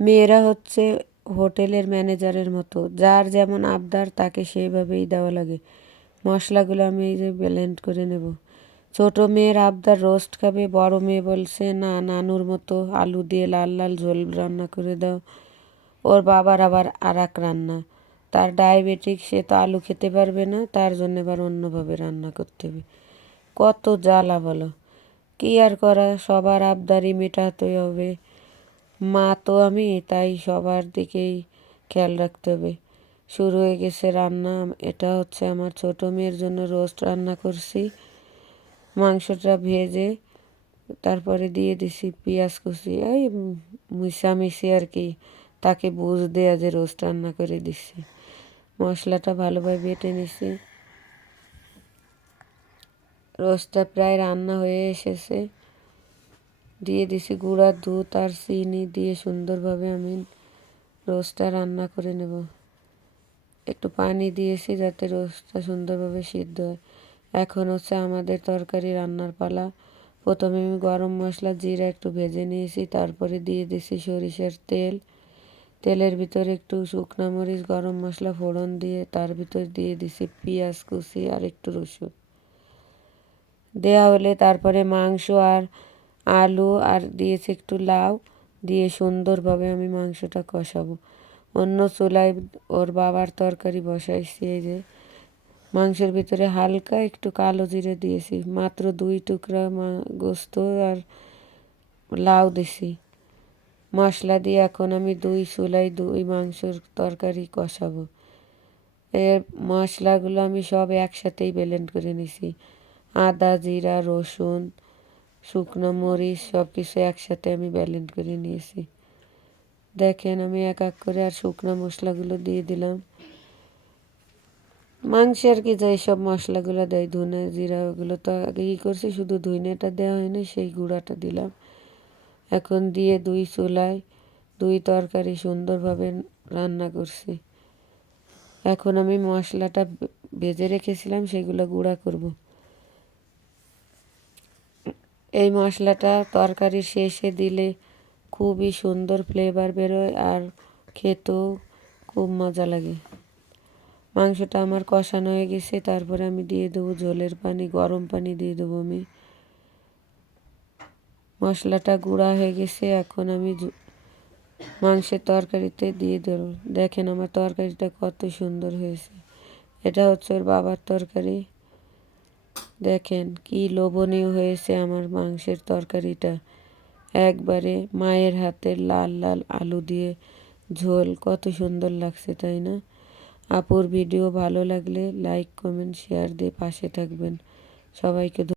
মেয়েরা হচ্ছে হোটেলের ম্যানেজারের মতো, যার যেমন আবদার তাকে সেইভাবেই দেওয়া লাগে। মশলাগুলো আমি এই যে ব্লেন্ড করে নেব। ছোট মেয়ের আবদার রোস্ট খাবে, বড় মেয়ে বলছে না, নানুর মতো আলু দিয়ে লাল লাল ঝোল রান্না করে দাও। ওর বাবার আবার আর এক রান্না, তার ডায়াবেটিক, সে তো আলু খেতে পারবে না, তার জন্য এবার অন্যভাবে রান্না করতে হবে। কত জ্বালা বলো, কী আর করা, সবার আবদারই মেটাতে হবে। মা তো আমি, তাই সবার দিকেই খেয়াল রাখতে হবে। শুরু হয়ে গেছে রান্না। এটা হচ্ছে আমার ছোট মেয়ের জন্য রোস্ট রান্না করছি। মাংসটা ভেজে তারপরে দিয়ে দিছি পেঁয়াজ কুচি, এই মিশামিশি আর কি, তাকে বুঝ দেয়া যে রোস্ট রান্না করে দিচ্ছি। মশলাটা ভালোভাবে বেটে নিছি। রোস্টটা প্রায় রান্না হয়ে এসেছে। দিয়ে দিছি গুঁড়া দুধ আর চিনি দিয়ে সুন্দরভাবে আমি রোস্টটা রান্না করে নেব। একটু পানি দিয়েছি যাতে রোস্টটা সুন্দরভাবে সিদ্ধ হয়। এখন হচ্ছে আমাদের তরকারি রান্নার পালা। প্রথমে আমি গরম মশলা জিরা একটু ভেজে নিয়েছি, তারপরে দিয়ে দিছি সরিষার তেল। তেলের ভিতরে একটু শুকনো মরিচ, গরম মশলা ফোড়ন দিয়ে তার ভিতর দিয়ে দিছি পেঁয়াজ কুচি আর একটু রসুন দেওয়া হলে তারপরে মাংস আর আলু আর দিয়েছি একটু লাউ দিয়ে সুন্দরভাবে আমি মাংসটা কষাবো। অন্য চুলায় ওর বাবার তরকারি বসাইছি। এই যে মাংসের ভিতরে হালকা একটু কালো জিরে দিয়েছি, মাত্র 2 টুকরা গোস্ত আর লাউ দিছি। মশলা দিয়ে এখন আমি 2 চুলায় 2 মাংসের তরকারি কষাবো। এর মশলাগুলো আমি সব একসাথেই ব্লেন্ড করে নিছি। আদা, জিরা, রসুন, শুকনো মরিচ সব কিছু একসাথে আমি ব্লেন্ড করে নিয়েছি। দেখেন আমি এক এক করে আর শুকনো মশলাগুলো দিয়ে দিলাম। মাংসে আর কি যেসব মশলাগুলো দেয়, ধনে জিরা, ওগুলো তো আগে করছি, শুধু ধনেটা দেওয়া হয়নি, সেই গুঁড়াটা দিলাম। এখন দিয়ে 2 চুলায় 2 তরকারি সুন্দরভাবে রান্না করছি। এখন আমি মশলাটা ভেজে রেখেছিলাম সেগুলো গুঁড়া করব। এই মশলাটা তরকারির শেষে দিলে খুবই সুন্দর ফ্লেভার বেরোয় আর খেতেও খুব মজা লাগে। মাংসটা আমার কষানো হয়ে গেছে, তারপরে আমি দিয়ে দেবো ঝোলের পানি, গরম পানি দিয়ে দেবো আমি। মশলাটা গুঁড়া হয়ে গেছে, এখন আমি মাংসের তরকারিতে দিয়ে দেবো। দেখেন আমার তরকারিটা কত সুন্দর হয়েছে। এটা হচ্ছে ওর বাবার তরকারি। দেখেন কি লোভনীয় হয়েছে আমার মাংসের তরকারিটা, একবারে মায়ের হাতের লাল লাল আলু দিয়ে ঝোল, কত সুন্দর লাগছে তাই না? আপুর ভিডিও ভালো লাগলে লাইক, কমেন্ট, শেয়ার দিয়ে পাশে থাকবেন। সবাইকে